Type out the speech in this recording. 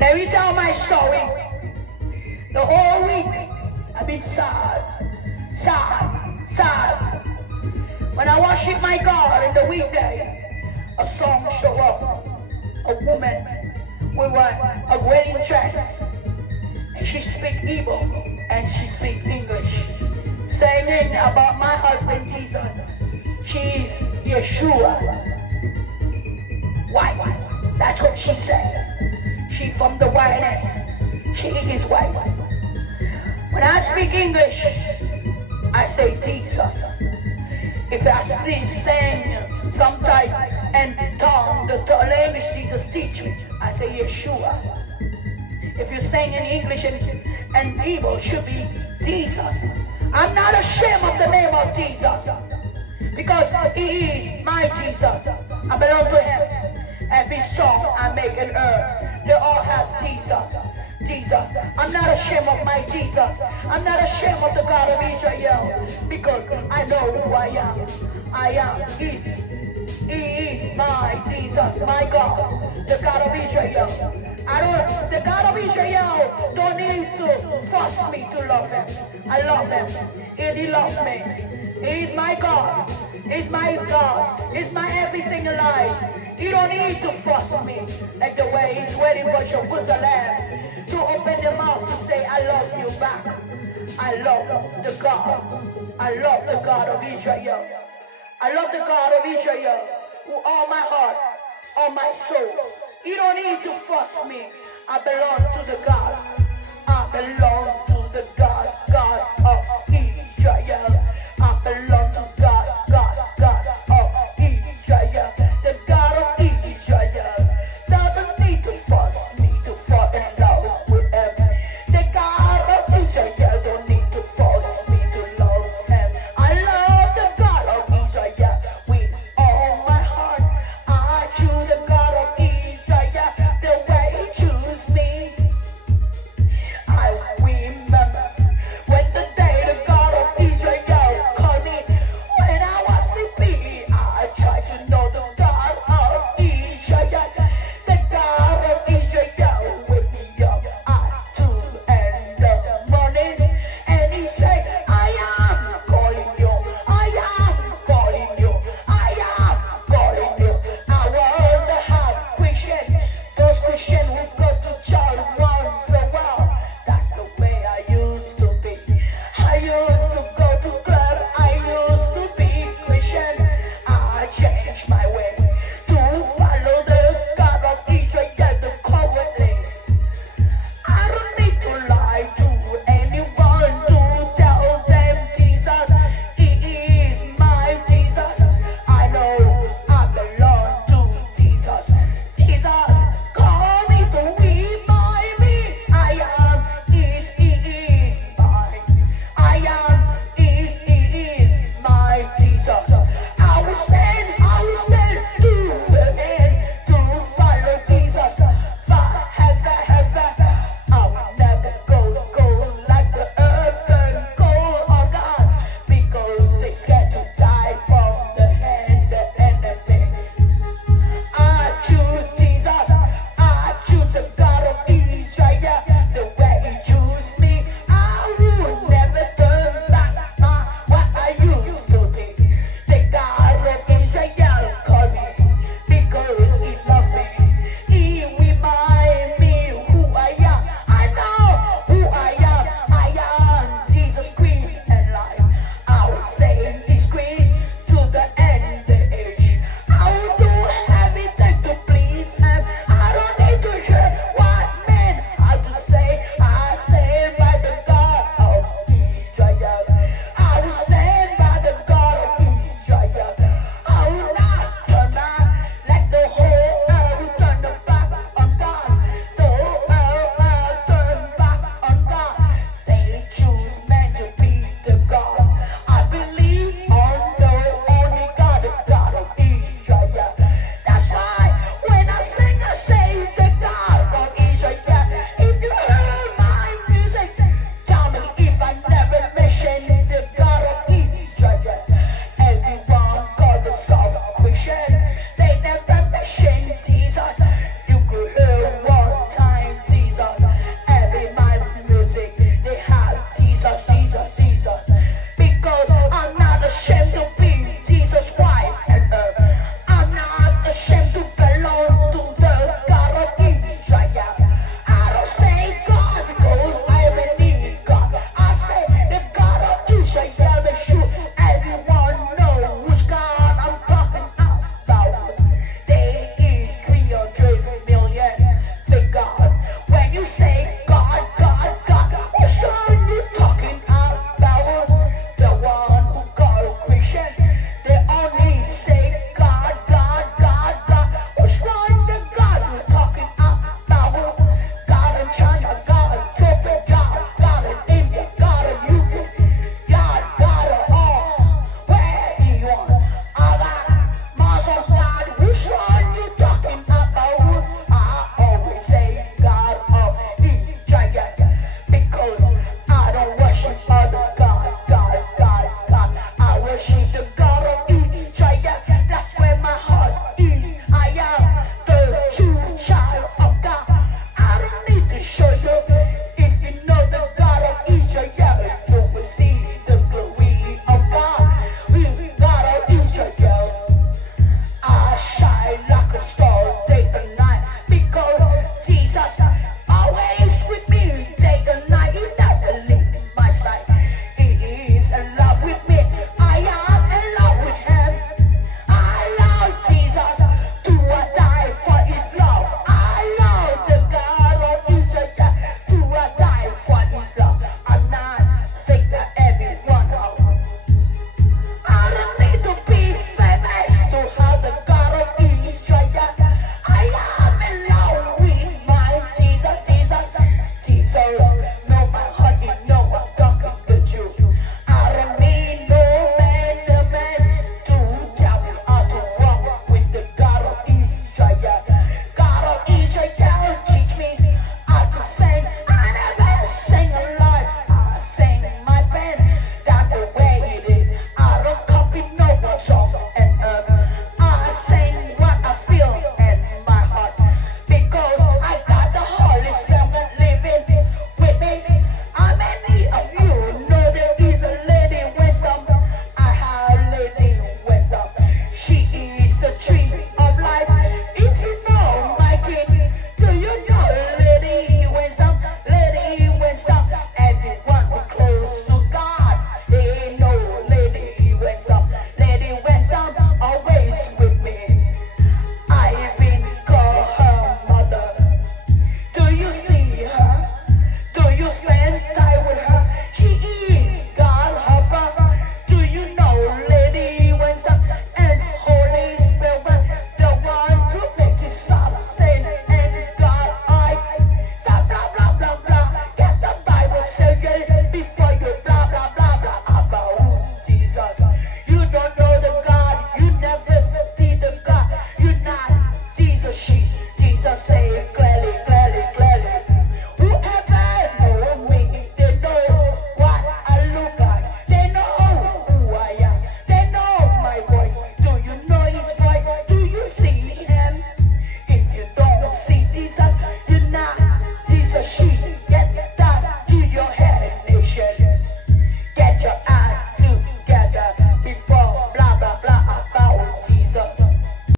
Let me tell my story. The whole week I've been sad, sad, sad. When I worship my God in the weekday, a song show up. A woman with a wedding dress, and she speak Igbo and she speak English, singing about my husband Jesus. She's Yeshua. White. That's what she said. She from the whiteness. She is white. When I speak English, I say Jesus. If I sing some type and tongue, the language Jesus teach me, I say Yeshua. If you sing in English and Igbo, it should be Jesus. I'm not ashamed of the name of Jesus, because he is my Jesus. I belong to him. Every song I make in earth, they all have Jesus. Jesus. I'm not ashamed of my Jesus. I'm not ashamed of the God of Israel, because I know who I am. I am his. He is my Jesus, my God, the God of Israel. The God of Israel don't need to force me to love him. I love him, and he loves me. He is my God. He's my God. He's my everything in life. He don't need to force me like the way he's waiting for Jerusalem to open the mouth to say, I love you back. I love the God. I love the God of Israel. I love the God of Israel with all my heart, all my soul. You don't need to force me. I belong to the God.